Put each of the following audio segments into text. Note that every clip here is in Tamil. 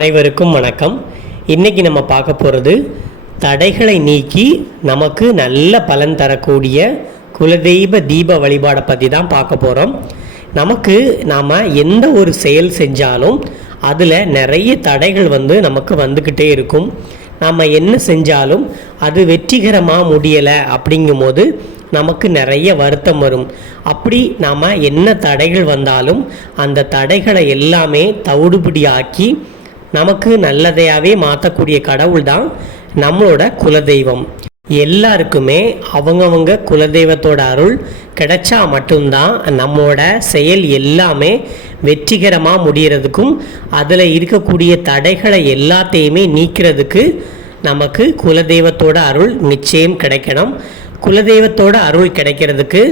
அனைவருக்கும் வணக்கம். இன்னைக்கு நம்ம பார்க்க போகிறது தடைகளை நீக்கி நமக்கு நல்ல பலன் தரக்கூடிய குலதெய்வ தீப வழிபாடை பற்றி தான் பார்க்க போகிறோம் நமக்கு நாம் எந்த ஒரு செயல் செஞ்சாலும் அதில் நிறைய தடைகள் வந்து நமக்கு வந்துக்கிட்டே இருக்கும். நாம் என்ன செஞ்சாலும் அது வெற்றிகரமாக முடியலை அப்படிங்கும்போது நமக்கு நிறைய வருத்தம் வரும். அப்படி நாம் என்ன தடைகள் வந்தாலும் அந்த தடைகளை எல்லாமே தவிடுபடி ஆக்கி நமக்கு நல்லதையாகவே மாற்றக்கூடிய கடவுள் தான் நம்மளோட குலதெய்வம். எல்லாருக்குமே அவங்கவங்க குலதெய்வத்தோட அருள் கிடைச்சா மட்டும்தான் நம்மளோட செயல் எல்லாமே வெற்றிகரமாக முடிகிறதுக்கும் அதில் இருக்கக்கூடிய தடைகளை எல்லாத்தையுமே நீக்கிறதுக்கு நமக்கு குலதெய்வத்தோட அருள் நிச்சயம் கிடைக்கணும். குலதெய்வத்தோட அருள் கிடைக்கிறதுக்கு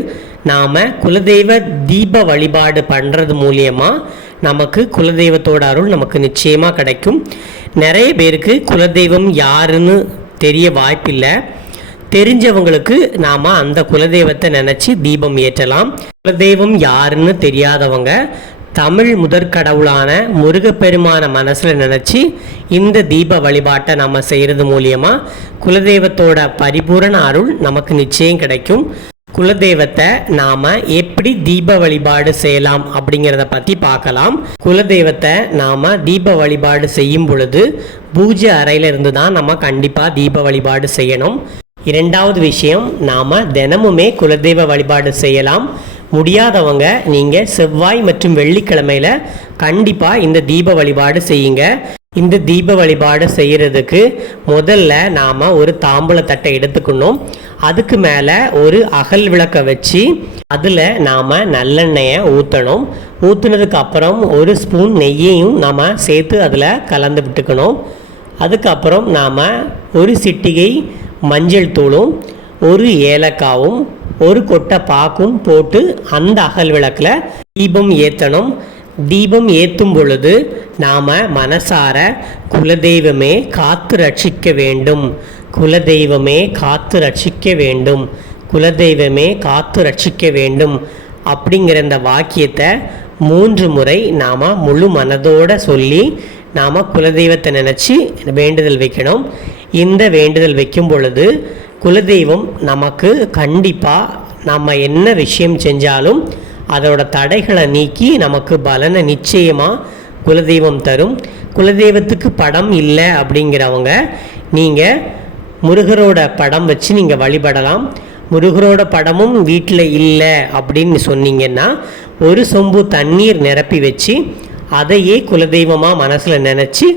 நாம் குலதெய்வ தீப வழிபாடு பண்ணுறது மூலியமாக நமக்கு குலதெய்வத்தோட அருள் நமக்கு நிச்சயமாக கிடைக்கும். நிறைய பேருக்கு குலதெய்வம் யாருன்னு தெரிய வாய்ப்பில்லை. தெரிஞ்சவங்களுக்கு நாம் அந்த குலதெய்வத்தை நினச்சி தீபம் ஏற்றலாம். குலதெய்வம் யாருன்னு தெரியாதவங்க தமிழ் முதற்கடவுளான முருகப்பெருமான மனசில் நினச்சி இந்த தீப வழிபாட்டை நம்ம செய்கிறது மூலியமாக குலதெய்வத்தோட பரிபூரண அருள் நமக்கு நிச்சயம் கிடைக்கும். குலதெய்வத்தை நாம எப்படி தீப வழிபாடு செய்யலாம் அப்படிங்கிறத பற்றி பார்க்கலாம். குலதெய்வத்தை நாம தீப வழிபாடு செய்யும் பொழுது பூஜை அறையில இருந்து தான் நம்ம கண்டிப்பாக தீப வழிபாடு செய்யணும். இரண்டாவது விஷயம் நாம தினமுமே குலதெய்வ வழிபாடு செய்யலாம். முடியாதவங்க நீங்கள் செவ்வாய் மற்றும் வெள்ளிக்கிழமையில கண்டிப்பாக இந்த தீப வழிபாடு செய்யுங்க. இந்த தீப வழிபாடு செய்கிறதுக்கு முதல்ல நாம் ஒரு தாம்பூலத்தட்டை எடுத்துக்கணும். அதுக்கு மேலே ஒரு அகல் விளக்கை வச்சு அதில் நாம் நல்லெண்ணெயை ஊற்றணும் ஊற்றுனதுக்கு அப்புறம் ஒரு ஸ்பூன் நெய்யையும் நாம் சேர்த்து அதில் கலந்து விட்டுக்கணும். அதுக்கப்புறம் நாம் ஒரு சிட்டிகை மஞ்சள் தூளும் ஒரு ஏலக்காவும் ஒரு கொட்டை பாக்கும் போட்டு அந்த அகல் விளக்கில் தீபம் ஏற்றணும் தீபம் ஏற்றும் பொழுது நாம் மனசார குலதெய்வமே காத்து ரட்சிக்க வேண்டும். குலதெய்வமே காத்து ரட்சிக்க வேண்டும். குலதெய்வமே காத்து ரட்சிக்க வேண்டும். அப்படிங்கிற இந்த வாக்கியத்தை மூன்று முறை நாம் முழு மனதோடு சொல்லி நாம் குலதெய்வத்தை நினச்சி வேண்டுதல் வைக்கணும். இந்த வேண்டுதல் வைக்கும் பொழுது குலதெய்வம் நமக்கு கண்டிப்பாக நம்ம என்ன விஷயம் செஞ்சாலும் அதோட தடைகளை நீக்கி நமக்கு பலனை நிச்சயமாக குலதெய்வம் தரும். குலதெய்வத்துக்கு படம் இல்லை அப்படிங்கிறவங்க நீங்கள் முருகரோட படம் வச்சு நீங்கள் வழிபடலாம். முருகரோட படமும் வீட்டில் இல்லை அப்படின்னு சொன்னீங்கன்னா ஒரு சொம்பு தண்ணீர் நிரப்பி வச்சு அதையே குலதெய்வமாக மனசில் நினச்சி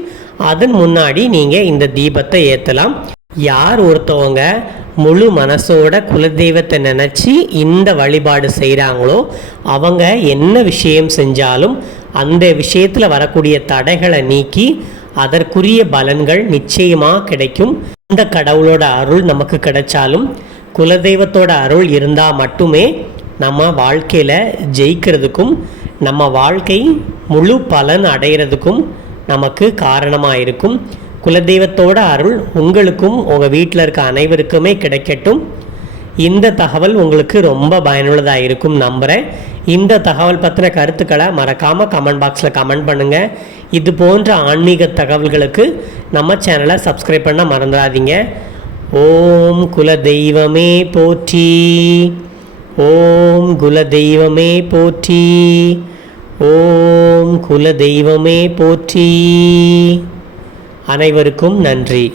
அதன் முன்னாடி நீங்கள் இந்த தீபத்தை ஏற்றலாம் யார் ஒருத்தவங்க முழு மனசோட குலதெய்வத்தை நினச்சி இந்த வழிபாடு செய்கிறாங்களோ அவங்க என்ன விஷயம் செஞ்சாலும் அந்த விஷயத்தில் வரக்கூடிய தடைகளை நீக்கி அதற்குரிய பலன்கள் நிச்சயமாக கிடைக்கும். இந்த கடவுளோட அருள் நமக்கு கிடைச்சாலும் குலதெய்வத்தோட அருள் இருந்தால் மட்டுமே நம்ம வாழ்க்கையில் ஜெயிக்கிறதுக்கும் நம்ம வாழ்க்கை முழு பலன் அடைகிறதுக்கும் நமக்கு காரணமாக இருக்கும் குலதெய்வத்தோட அருள் உங்களுக்கும் உங்கள் வீட்டில் இருக்க அனைவருக்குமே கிடைக்கட்டும். இந்த தகவல் உங்களுக்கு ரொம்ப பயனுள்ளதாக இருக்கும் நம்புகிறேன் இந்த தகவல் பற்றின கருத்துக்களை மறக்காமல் கமெண்ட் பாக்ஸில் கமெண்ட் பண்ணுங்கள் இது போன்ற ஆன்மீக தகவல்களுக்கு நம்ம சேனலை சப்ஸ்கிரைப் பண்ண மறந்துடாதீங்க. ஓம் குல தெய்வமே போற்றி. ஓம் குல தெய்வமே போற்றி. ஓம் குல தெய்வமே போற்றி. அனைவருக்கும் நன்றி.